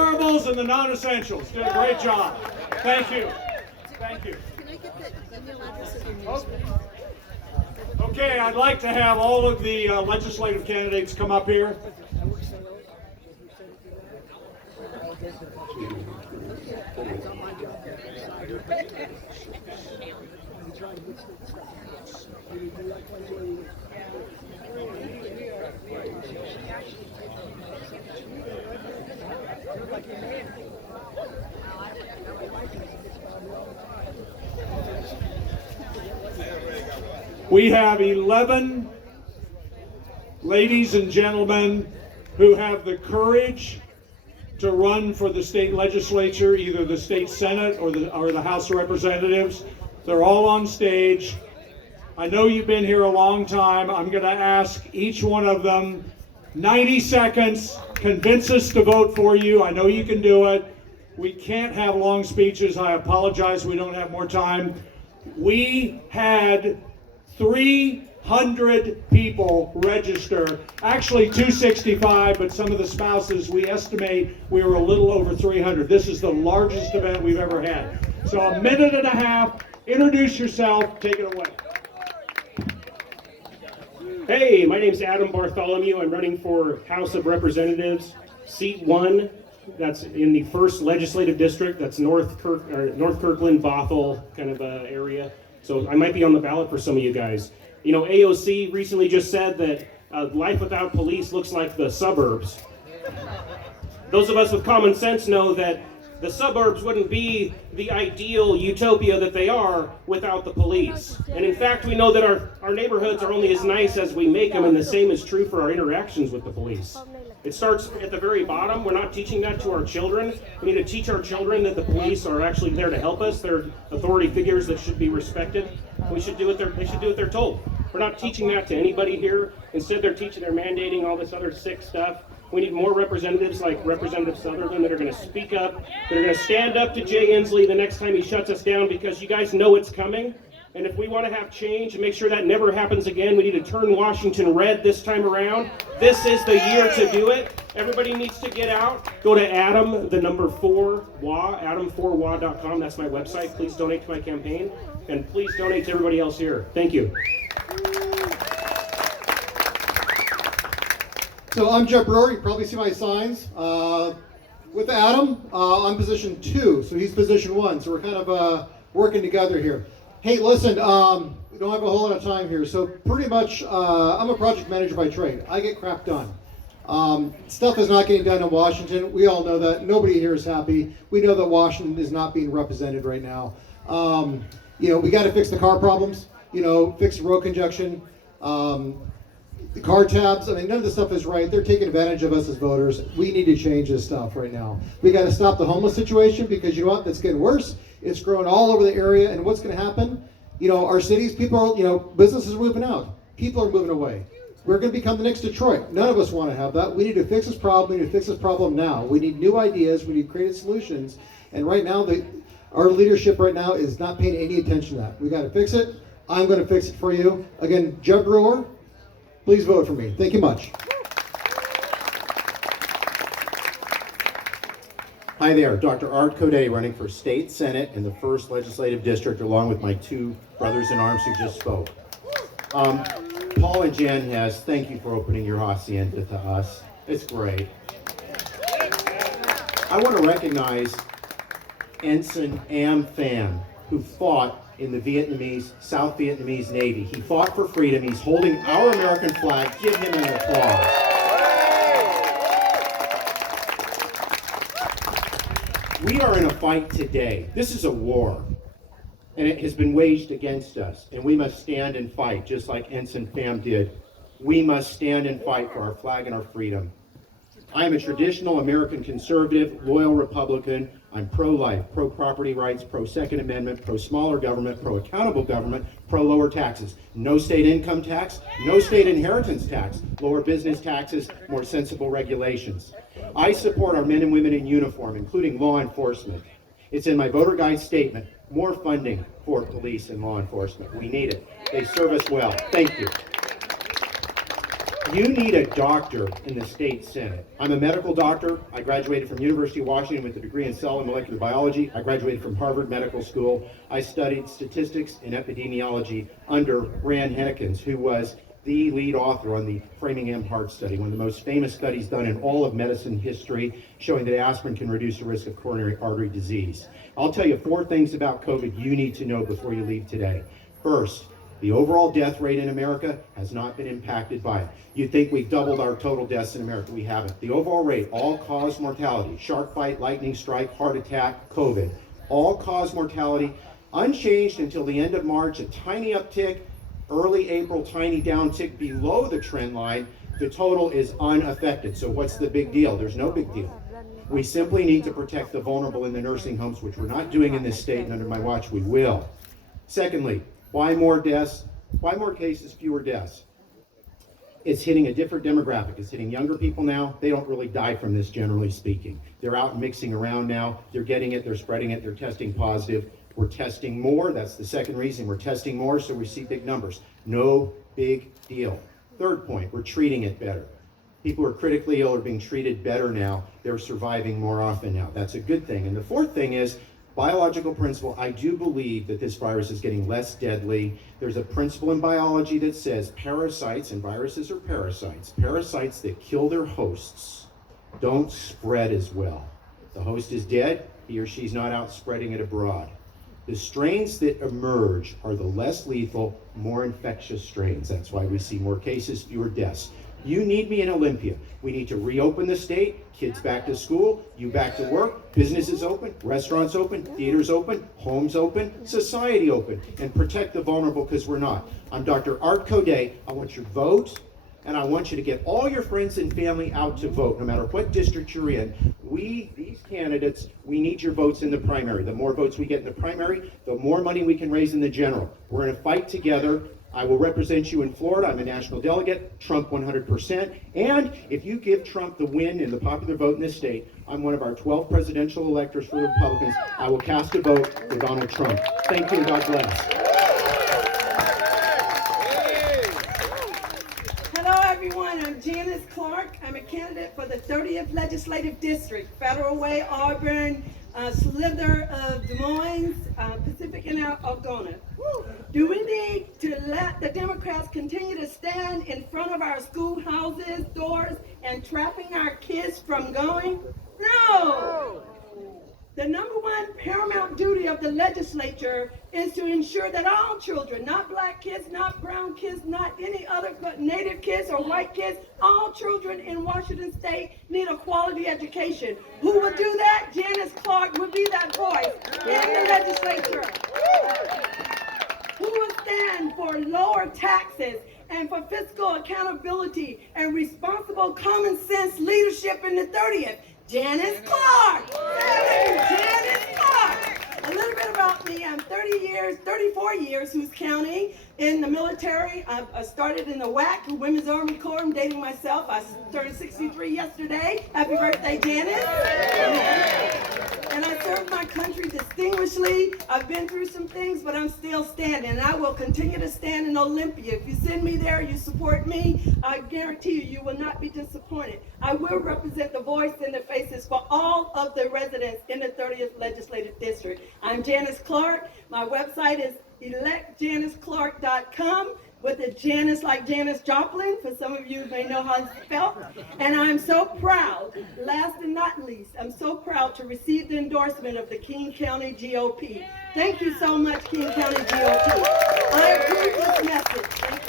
Deplorables and the Non-Essentials did a great job. Thank you. Thank you. Can I get the email address of your newspaper? Okay, I'd like to have all of the legislative candidates come up here. We have 11 ladies and gentlemen who have the courage to run for the state legislature, either the state senate or the House of Representatives. They're all on stage. I know you've been here a long time. I'm going to ask each one of them 90 seconds. Convince us to vote for you. I know you can do it. We can't have long speeches. I apologize. We don't have more time. We had 300 people register, actually 265, but some of the spouses, we estimate we were a little over 300. This is the largest event we've ever had. So a minute and a half, introduce yourself, take it away. Hey, my name is Adam Bartholomew. I'm running for House of Representatives, Seat 1. That's in the 1st Legislative District. That's North Kirkland, Bothell kind of area. So I might be on the ballot for some of you guys. You know, AOC recently just said that life without police looks like the suburbs. Those of us with common sense know that the suburbs wouldn't be the ideal utopia that they are without the police. And in fact, we know that our neighborhoods are only as nice as we make them, and the same is true for our interactions with the police. It starts at the very bottom. We're not teaching that to our children. We need to teach our children that the police are actually there to help us. They're authority figures that should be respected. They should do what they're told. We're not teaching that to anybody here. Instead, they're mandating all this other sick stuff. We need more representatives like Representative Sutherland that are going to speak up, that are going to stand up to Jay Inslee the next time he shuts us down, because you guys know it's coming. And if we want to have change and make sure that never happens again, we need to turn Washington red this time around. This is the year to do it. Everybody needs to get out. Go to Adam, the number 4, Wa, adam4wa.com. That's my website. Please donate to my campaign. And please donate to everybody else here. Thank you. So I'm Jeff Brewer. You probably see my signs. With Adam, I'm position 2, so he's position 1. So we're kind of working together here. Hey, listen, we don't have a whole lot of time here. So pretty much, I'm a project manager by trade. I get crap done. Stuff is not getting done in Washington. We all know that. Nobody here is happy. We know that Washington is not being represented right now. We got to fix the car problems. Fix road congestion. The car tabs, none of this stuff is right. They're taking advantage of us as voters. We need to change this stuff right now. We got to stop the homeless situation, because you know what? That's getting worse. It's growing all over the area, and what's going to happen? Our cities, businesses are moving out. People are moving away. We're going to become the next Detroit. None of us want to have that. We need to fix this problem. We need to fix this problem now. We need new ideas. We need creative solutions. And right now, our leadership right now is not paying any attention to that. We got to fix it. I'm going to fix it for you. Again, Jeb Brewer, please vote for me. Thank you much. Hi there, Dr. Art Coday, running for State Senate in the 1st Legislative District, along with my 2 brothers in arms who just spoke. Paul and Jen Hess, thank you for opening your hacienda to us. It's great. I want to recognize Ensign Am Pham, who fought in the South Vietnamese Navy. He fought for freedom. He's holding our American flag. Give him an applause. We are in a fight today. This is a war, and it has been waged against us, and we must stand and fight, just like Ensign Pham did. We must stand and fight for our flag and our freedom. I am a traditional American conservative, loyal Republican. I'm pro-life, pro-property rights, pro-Second Amendment, pro-smaller government, pro-accountable government, pro-lower taxes. No state income tax, no state inheritance tax, lower business taxes, more sensible regulations. I support our men and women in uniform, including law enforcement. It's in my voter guide statement, more funding for police and law enforcement. We need it. They serve us well. Thank you. You need a doctor in the state senate. I'm a medical doctor. I graduated from University of Washington with a degree in cell and molecular biology. I graduated from Harvard Medical School. I studied statistics and epidemiology under Rand Hennekins, who was the lead author on the Framingham Heart Study, one of the most famous studies done in all of medicine history, showing that aspirin can reduce the risk of coronary artery disease. I'll tell you 4 things about COVID you need to know before you leave today. First, the overall death rate in America has not been impacted by it. You'd think we've doubled our total deaths in America. We haven't. The overall rate, all-cause mortality, shark bite, lightning strike, heart attack, COVID, all-cause mortality, unchanged until the end of March, a tiny uptick, early April, tiny downtick below the trend line. The total is unaffected. So what's the big deal? There's no big deal. We simply need to protect the vulnerable in the nursing homes, which we're not doing in this state, and under my watch we will. Secondly, why more deaths? Why more cases, fewer deaths? It's hitting a different demographic. It's hitting younger people now. They don't really die from this, generally speaking. They're out mixing around now. They're getting it, they're spreading it, they're testing positive. We're testing more. That's the second reason. We're testing more, so we see big numbers. No big deal. Third point, we're treating it better. People who are critically ill are being treated better now. They're surviving more often now. That's a good thing. And the fourth thing is, biological principle. I do believe that this virus is getting less deadly. There's a principle in biology that says parasites, and viruses are parasites that kill their hosts don't spread as well. The host is dead, he or she's not out spreading it abroad. The strains that emerge are the less lethal, more infectious strains. That's why we see more cases, fewer deaths. You need me in Olympia. We need to reopen the state, kids back to school, you back to work, businesses open, restaurants open, theaters open, homes open, society open, and protect the vulnerable, because we're not. I'm Dr. Art Coday. I want your vote, and I want you to get all your friends and family out to vote, no matter what district you're in. These candidates, we need your votes in the primary. The more votes we get in the primary, the more money we can raise in the general. We're in a fight together. I will represent you in Florida. I'm a national delegate. Trump 100%. And if you give Trump the win in the popular vote in this state, I'm one of our 12 presidential electors for the Republicans. I will cast a vote for Donald Trump. Thank you and God bless. Hello, everyone. I'm Janis Clark. I'm a candidate for the 30th Legislative District, Federal Way, Auburn, Slither of Des Moines, Pacific and Algona. Do we need to let the Democrats continue to stand in front of our schoolhouses, doors, and trapping our kids from going? No! The number one paramount duty of the legislature is to ensure that all children, not black kids, not brown kids, not any other native kids or white kids, all children in Washington state need a quality education. Who would do that? Janis Clark would be that voice in the legislature. Who will stand for lower taxes and for fiscal accountability and responsible common sense leadership in the 30th? Janis Clark! Janis Clark! A little bit about me. I'm 34 years, who's counting, in the military. I started in the WAC, the Women's Army Corps. I'm dating myself. I turned 63 yesterday. Happy birthday, Janis. And I served my country distinguishedly. I've been through some things, but I'm still standing. And I will continue to stand in Olympia. If you send me there, you support me, I guarantee you, you will not be disappointed. I will represent the voice and the faces for all of the residents in the 30th Legislative District. I'm Janis Clark. My website is electjanisclark.com, with a Janis like Janis Joplin, for some of you may know how it's spelled. And I'm so proud, last and not least, I'm so proud to receive the endorsement of the King County GOP. Thank you so much, King County GOP. I approve this message. Thank you.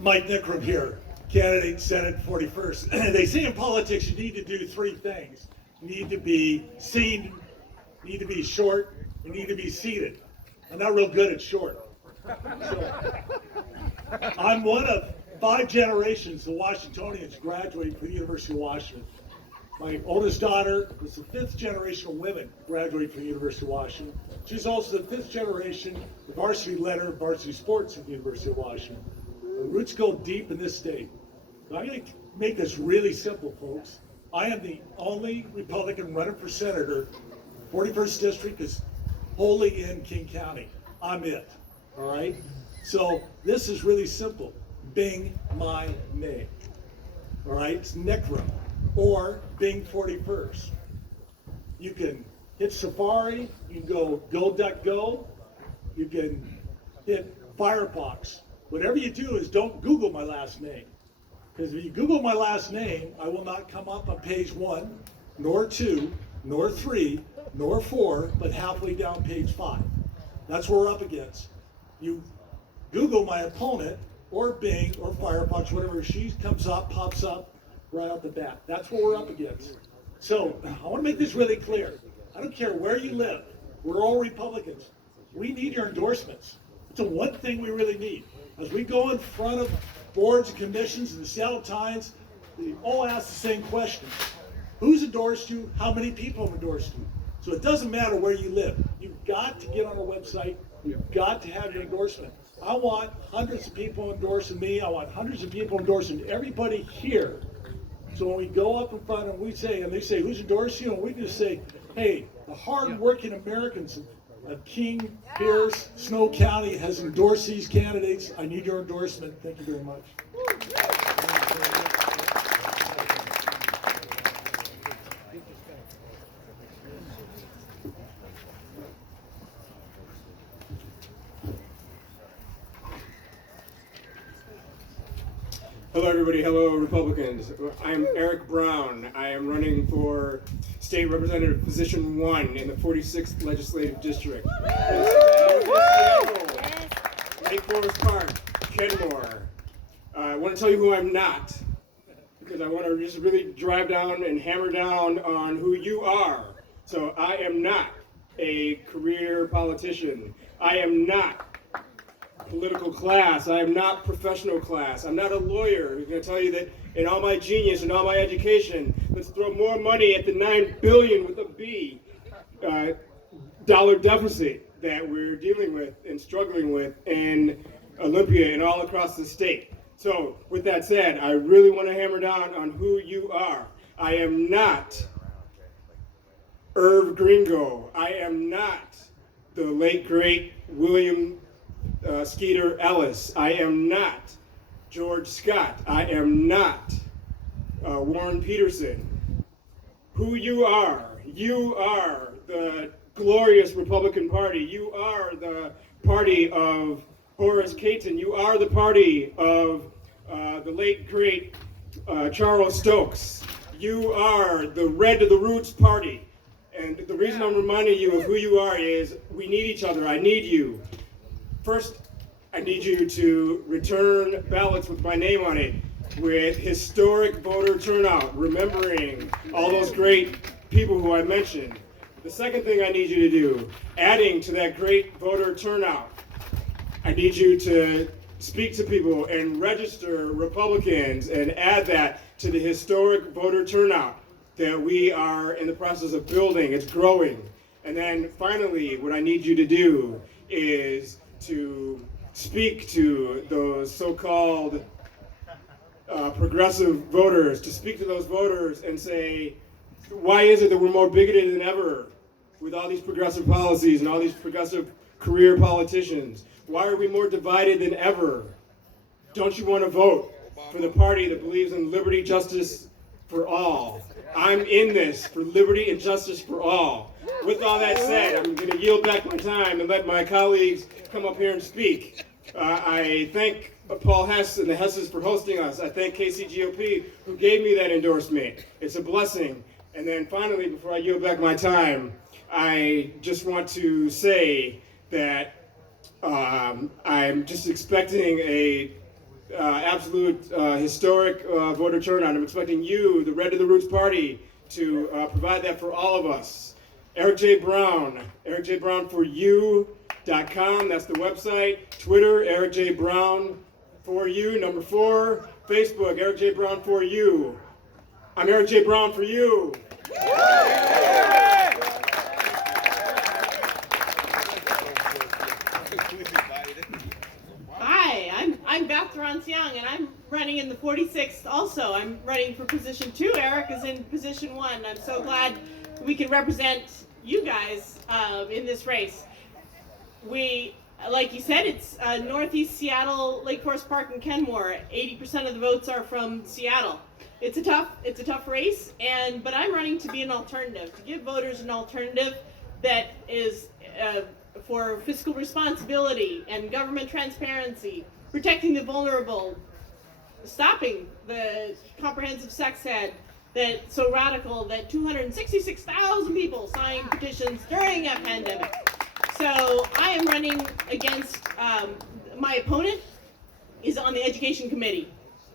Mike Nickram here, candidate Senate 41st. They say in politics you need to do 3 things. You need to be seen, you need to be short, you need to be seated. I'm not real good at short. I'm one of 5 generations of Washingtonians graduating from the University of Washington. My oldest daughter was the 5th generation of women graduating from the University of Washington. She's also the 5th generation of varsity letter, varsity sports at the University of Washington. The roots go deep in this state. I'm going to make this really simple, folks. I am the only Republican running for senator, 41st district, because wholly in King County. I'm it, all right? So this is really simple. Bing my name, all right? It's Necro, or Bing 41st. You can hit Safari, you can go DuckGo, you can hit Firefox. Whatever you do is don't Google my last name. Because if you Google my last name, I will not come up on page 1, nor 2, nor 3, nor 4, but halfway down page 5. That's what we're up against. You Google my opponent, or Bing, or Firefox, whatever, she comes up, pops up, right off the bat. That's what we're up against. So, I want to make this really clear. I don't care where you live. We're all Republicans. We need your endorsements. It's the one thing we really need. As we go in front of boards and commissions and the Seattle Times, they all ask the same question. Who's endorsed you? How many people have endorsed you? So it doesn't matter where you live. You've got to get on our website. You've got to have your endorsement. I want hundreds of people endorsing me. I want hundreds of people endorsing everybody here. So when we go up in front and they say, who's endorsed you? And we just say, hey, the hard-working Americans of King, Pierce, Snow County has endorsed these candidates. I need your endorsement. Thank you very much. Hello everybody, hello Republicans. I'm Eric Brown. I am running for State Representative Position 1 in the 46th Legislative District. Lake Forest Park, Kenmore. I want to tell you who I'm not, because I want to just really drive down and hammer down on who you are. So I am not a career politician. I am not political class. I am not professional class. I'm not a lawyer who's going to tell you that in all my genius and all my education, let's throw more money at the $9 billion with a B dollar deficit that we're dealing with and struggling with in Olympia and all across the state. So with that said, I really want to hammer down on who you are. I am not Irv Gringo. I am not the late great William Skeeter Ellis. I am not George Scott. I am not Warren Peterson. Who you are the glorious Republican Party. You are the party of Horace Caton. You are the party of the late great Charles Stokes. You are the Red to the Roots Party. And the reason I'm reminding you of who you are is we need each other. I need you. First, I need you to return ballots with my name on it, with historic voter turnout, remembering all those great people who I mentioned. The second thing I need you to do, adding to that great voter turnout, I need you to speak to people and register Republicans and add that to the historic voter turnout that we are in the process of building. It's growing. And then finally, what I need you to do is to speak to those so-called progressive voters, to speak to those voters and say, why is it that we're more bigoted than ever with all these progressive policies and all these progressive career politicians? Why are we more divided than ever? Don't you want to vote for the party that believes in liberty, justice for all? I'm in this for liberty and justice for all. With all that said, I'm going to yield back my time and let my colleagues come up here and speak. I thank Paul Hess and the Hesses for hosting us. I thank KCGOP who gave me that endorsement. It's a blessing. And then finally, before I yield back my time, I just want to say that I'm just expecting a absolute historic voter turnout. I'm expecting you, the Red to the Roots Party, to provide that for all of us. Eric J. Brown, ericjbrown4you.com, that's the website. Twitter, Eric J. Brown 4U, number 4. Facebook, Eric J. Brown 4U. I'm Eric J. Brown for you. Hi, I'm Beth Ronsiang, and I'm running in the 46th also. I'm running for position 2. Eric is in position 1. I'm so glad we can represent you guys in this race. we, like you said, it's Northeast Seattle, Lake Forest Park, and Kenmore. 80% of the votes are from Seattle. It's a tough race, but I'm running to be an alternative, to give voters an alternative that is for fiscal responsibility and government transparency, protecting the vulnerable, stopping the comprehensive sex ed that's so radical that 266,000 people signed petitions during a pandemic. So I am running against, my opponent is on the education committee.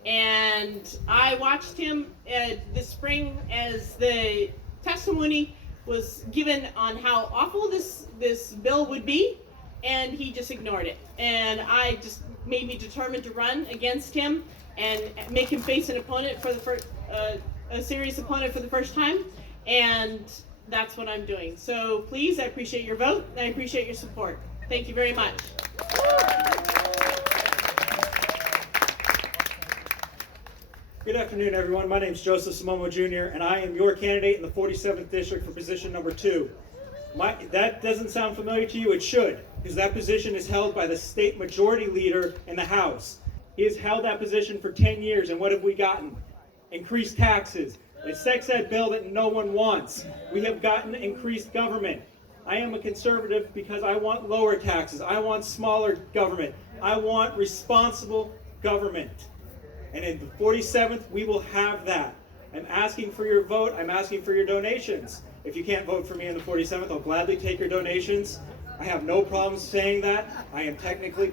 And I watched him this spring as the testimony was given on how awful this bill would be, and he just ignored it. And I just made me determined to run against him and make him face an opponent for the first, a serious opponent for the first time. And that's what I'm doing. So please, I appreciate your vote, and I appreciate your support. Thank you very much. Good afternoon, everyone. My name is Joseph Simomo Jr., and I am your candidate in the 47th District for position number 2. That doesn't sound familiar to you? It should, because that position is held by the state majority leader in the House. He has held that position for 10 years, and what have we gotten? Increased taxes, a sex ed bill that no one wants. We have gotten increased government. I am a conservative because I want lower taxes. I want smaller government. I want responsible government. And in the 47th, we will have that. I'm asking for your vote. I'm asking for your donations. If you can't vote for me in the 47th, I'll gladly take your donations. I have no problem saying that. I am technically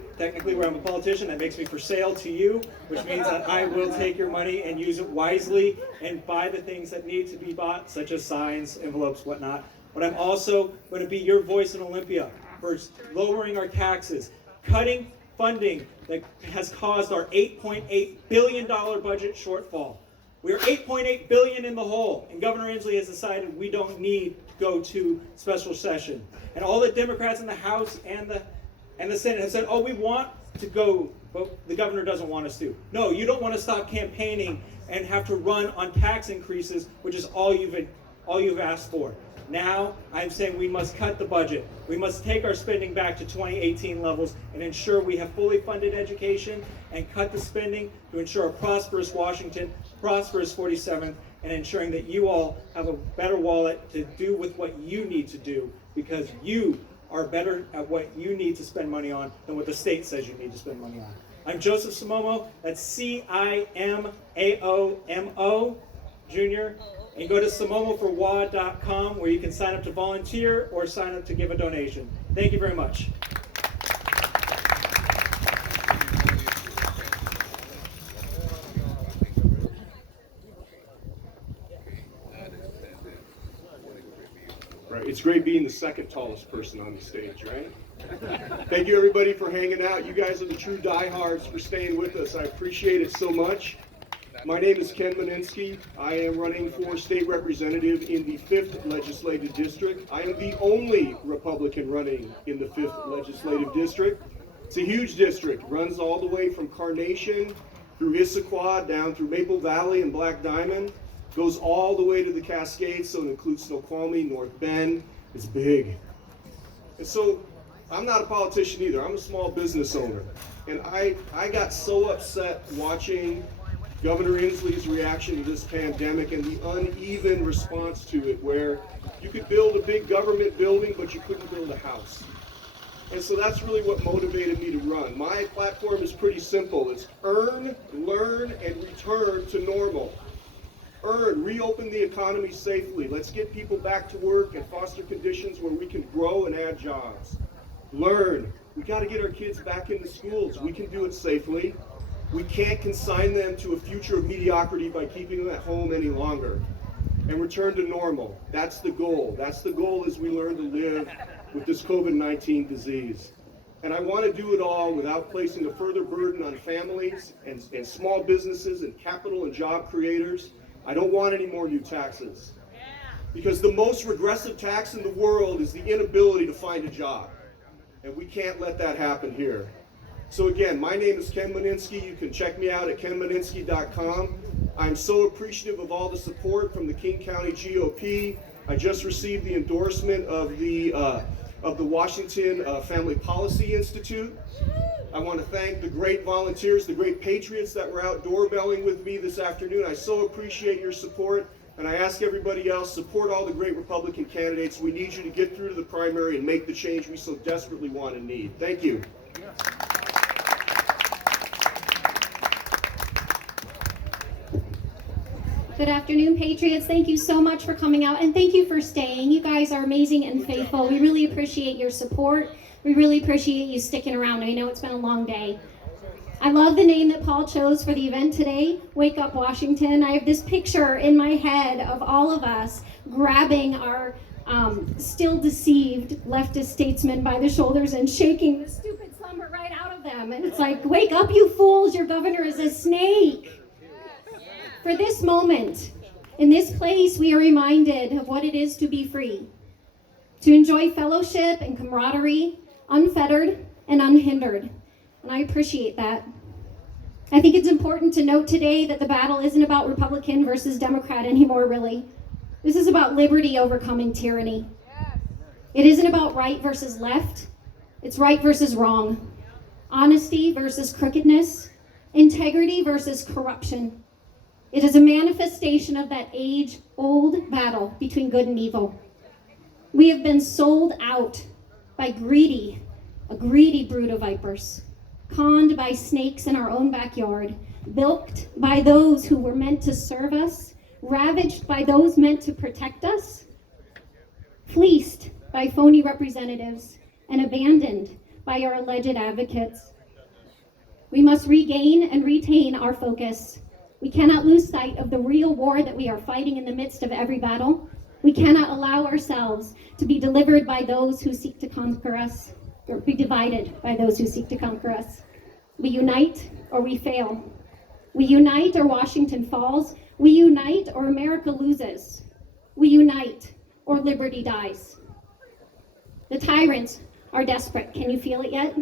where I'm a politician, that makes me for sale to you, which means that I will take your money and use it wisely and buy the things that need to be bought, such as signs, envelopes, whatnot. But I'm also going to be your voice in Olympia for lowering our taxes, cutting funding that has caused our $8.8 billion budget shortfall. We are $8.8 billion in the hole, and Governor Inslee has decided we don't need to go to special session. And all the Democrats in the House and the Senate have said, oh, we want to go, but the governor doesn't want us to. No, you don't want to stop campaigning and have to run on tax increases, which is all you've asked for. Now, I'm saying we must cut the budget. We must take our spending back to 2018 levels and ensure we have fully funded education and cut the spending to ensure a prosperous Washington, prosperous 47th, and ensuring that you all have a better wallet to do with what you need to do, because you are better at what you need to spend money on than what the state says you need to spend money on. I'm Joseph Simomo. That's Cimao Jr. And go to simomoforwa.com where you can sign up to volunteer or sign up to give a donation. Thank you very much. Right, it's great being the second tallest person on the stage, right? Thank you everybody for hanging out. You guys are the true diehards for staying with us. I appreciate it so much. My name is Ken Moninsky. I am running for state representative in the 5th Legislative District. I am the only Republican running in the 5th Legislative District. It's a huge district. It runs all the way from Carnation through Issaquah, down through Maple Valley and Black Diamond. Goes all the way to the Cascades, so it includes Snoqualmie, North Bend. It's big. And so I'm not a politician either. I'm a small business owner. And I got so upset watching Governor Inslee's reaction to this pandemic and the uneven response to it, where you could build a big government building, but you couldn't build a house. And so that's really what motivated me to run. My platform is pretty simple. It's earn, learn, and return to normal. Earn, reopen the economy safely. Let's get people back to work and foster conditions where we can grow and add jobs. Learn, we got to get our kids back into schools. We can do it safely. We can't consign them to a future of mediocrity by keeping them at home any longer. And return to normal. That's the goal. That's the goal as we learn to live with this COVID-19 disease. And I want to do it all without placing a further burden on families and small businesses and capital and job creators. I don't want any more new taxes. Because the most regressive tax in the world is the inability to find a job. And we can't let that happen here. So again, my name is Ken Moninsky. You can check me out at kenmoninsky.com. I'm so appreciative of all the support from the King County GOP. I just received the endorsement of the of the Washington Family Policy Institute. I want to thank the great volunteers, the great patriots that were out doorbelling with me this afternoon. I so appreciate your support, and I ask everybody else, support all the great Republican candidates. We need you to get through to the primary and make the change we so desperately want and need. Thank you. Good afternoon, Patriots. Thank you so much for coming out, and thank you for staying. You guys are amazing and faithful. We really appreciate your support. We really appreciate you sticking around. I know it's been a long day. I love the name that Paul chose for the event today, Wake Up Washington. I have this picture in my head of all of us grabbing our still deceived leftist statesmen by the shoulders and shaking the stupid slumber right out of them. And it's like, wake up, you fools, your governor is a snake. For this moment, in this place, we are reminded of what it is to be free, to enjoy fellowship and camaraderie, unfettered and unhindered. And I appreciate that. I think it's important to note today that the battle isn't about Republican versus Democrat anymore, really. This is about liberty overcoming tyranny. It isn't about right versus left. It's right versus wrong. Honesty versus crookedness. Integrity versus corruption. It is a manifestation of that age-old battle between good and evil. We have been sold out by a greedy brood of vipers, conned by snakes in our own backyard, bilked by those who were meant to serve us, ravaged by those meant to protect us, fleeced by phony representatives, and abandoned by our alleged advocates. We must regain and retain our focus. We cannot lose sight of the real war that we are fighting in the midst of every battle. We cannot allow ourselves to be delivered by those who seek to conquer us, or be divided by those who seek to conquer us. We unite or we fail. We unite or Washington falls. We unite or America loses. We unite or liberty dies. The tyrants are desperate. Can you feel it yet?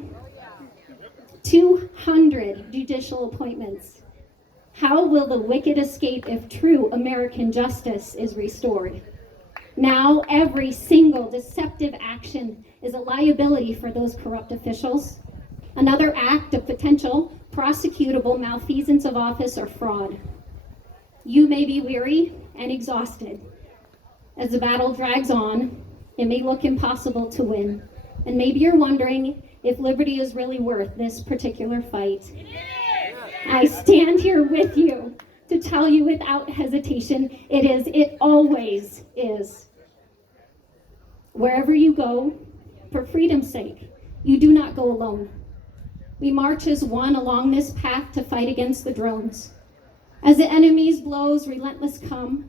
200 judicial appointments. How will the wicked escape if true American justice is restored? Now every single deceptive action is a liability for those corrupt officials. Another act of potential prosecutable malfeasance of office or fraud. You may be weary and exhausted. As the battle drags on, it may look impossible to win. And maybe you're wondering if liberty is really worth this particular fight. I stand here with you to tell you without hesitation, it is, it always is. Wherever you go, for freedom's sake, you do not go alone. We march as one along this path to fight against the drones. As the enemy's blows relentless come,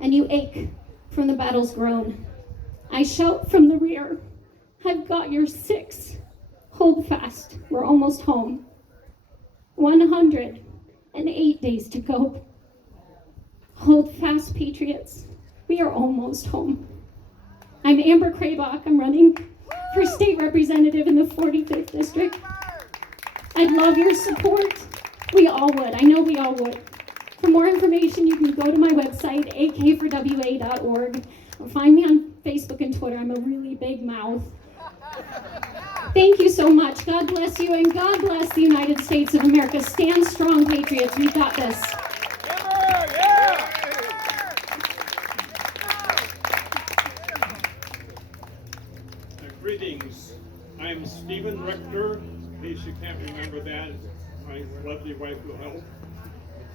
and you ache from the battle's groan, I shout from the rear, I've got your six. Hold fast, we're almost home. 108 days to go. Hold fast, patriots. We are almost home. I'm Amber Kraybach. I'm running for state representative in the 45th district. I'd love your support. We all would. I know we all would. For more information, you can go to my website, akforwa.org, or find me on Facebook and Twitter. I'm a really big mouth. Thank you so much. God bless you, and God bless the United States of America. Stand strong, patriots. We've got this. Greetings. I'm Stephen Richter. In case you can't remember that, my lovely wife will help.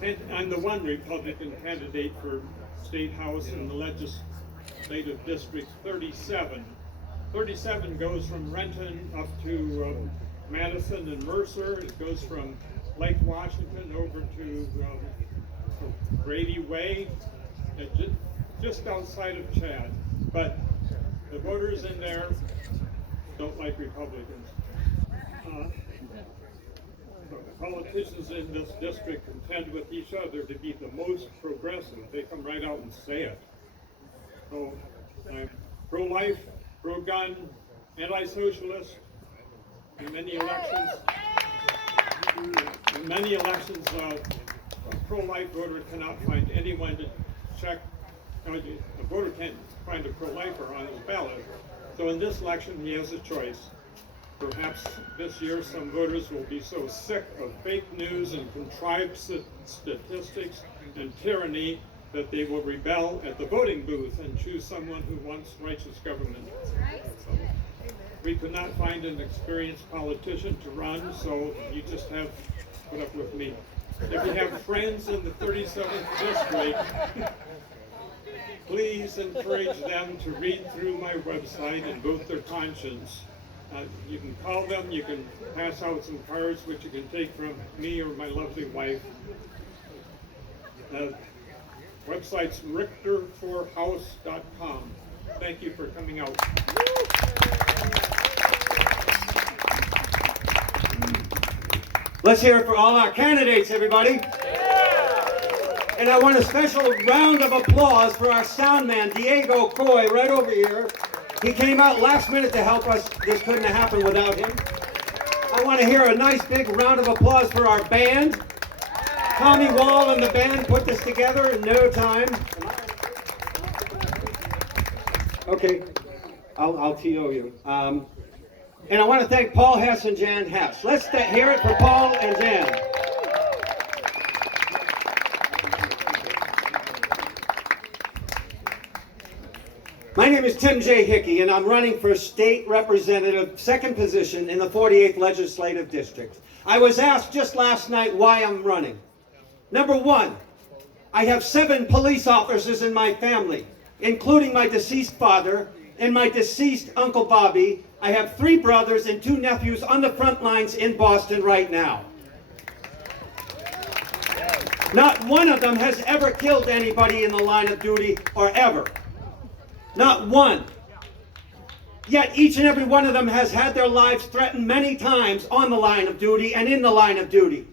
And I'm the one Republican candidate for State House in the Legislative District 37. 37 goes from Renton up to Madison and Mercer. It goes from Lake Washington over to Brady Way, just outside of Chad. But the voters in there don't like Republicans. The politicians in this district contend with each other to be the most progressive. They come right out and say it. So I'm pro-life, pro-gun, anti-socialist. In many elections, a pro-life voter cannot find anyone to check. A voter can't find a pro-lifer on his ballot. So in this election, he has a choice. Perhaps this year some voters will be so sick of fake news and contrived statistics and tyranny that they will rebel at the voting booth and choose someone who wants righteous government. We could not find an experienced politician to run, so you just have to put up with me. If you have friends in the 37th district, please encourage them to read through my website and vote their conscience. You can call them, you can pass out some cards which you can take from me or my lovely wife. Website's richterforhouse.com. Thank you for coming out. Let's hear it for all our candidates, everybody. And I want a special round of applause for our sound man, Diego Coy, right over here. He came out last minute to help us. This couldn't have happened without him. I want to hear a nice big round of applause for our band. Tommy Wall and the band put this together in no time. Okay, I'll TO you. And I want to thank Paul Hess and Jan Hess. Let's hear it for Paul and Jan. My name is Tim J. Hickey, and I'm running for state representative, second position in the 48th Legislative District. I was asked just last night why I'm running. Number one, I have 7 police officers in my family, including my deceased father and my deceased Uncle Bobby. I have 3 brothers and 2 nephews on the front lines in Boston right now. Not one of them has ever killed anybody in the line of duty, or ever. Not one. Yet each and every one of them has had their lives threatened many times on the line of duty and in the line of duty.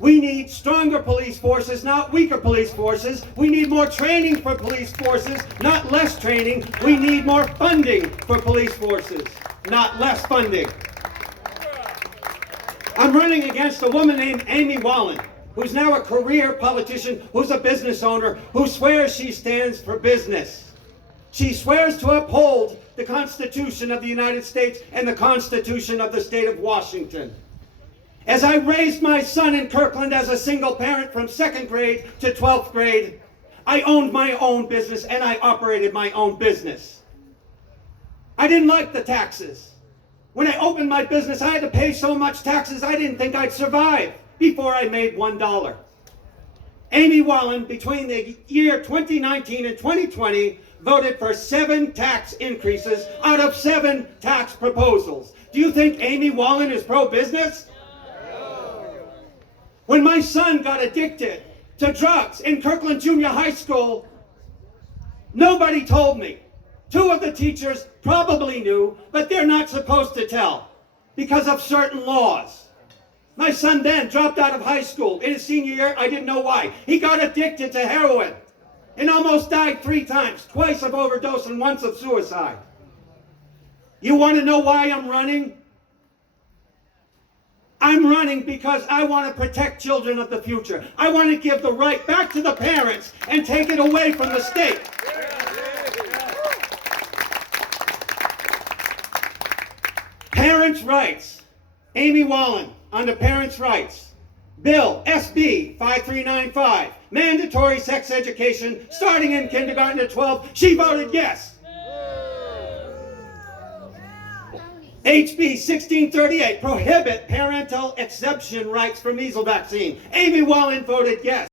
We need stronger police forces, not weaker police forces. We need more training for police forces, not less training. We need more funding for police forces, not less funding. I'm running against a woman named Amy Wallen, who's now a career politician, who's a business owner, who swears she stands for business. She swears to uphold the Constitution of the United States and the Constitution of the state of Washington. As I raised my son in Kirkland as a single parent from 2nd grade to 12th grade, I owned my own business and I operated my own business. I didn't like the taxes. When I opened my business, I had to pay so much taxes I didn't think I'd survive before I made $1. Amy Wallen, between the year 2019 and 2020, voted for 7 tax increases out of 7 tax proposals. Do you think Amy Wallen is pro-business? No. When my son got addicted to drugs in Kirkland Junior High School, nobody told me. 2 of the teachers probably knew, but they're not supposed to tell because of certain laws. My son then dropped out of high school. In his senior year, I didn't know why. He got addicted to heroin and almost died 3 times, twice of overdose and once of suicide. You want to know why I'm running? I'm running because I want to protect children of the future. I want to give the right back to the parents and take it away from the state. Parents' rights. Amy Wallen on the parents' rights. Bill SB 5395, mandatory sex education starting in kindergarten to 12. She voted yes. HB 1638, prohibit parental exception rights for measles vaccine. Amy Wallen voted yes.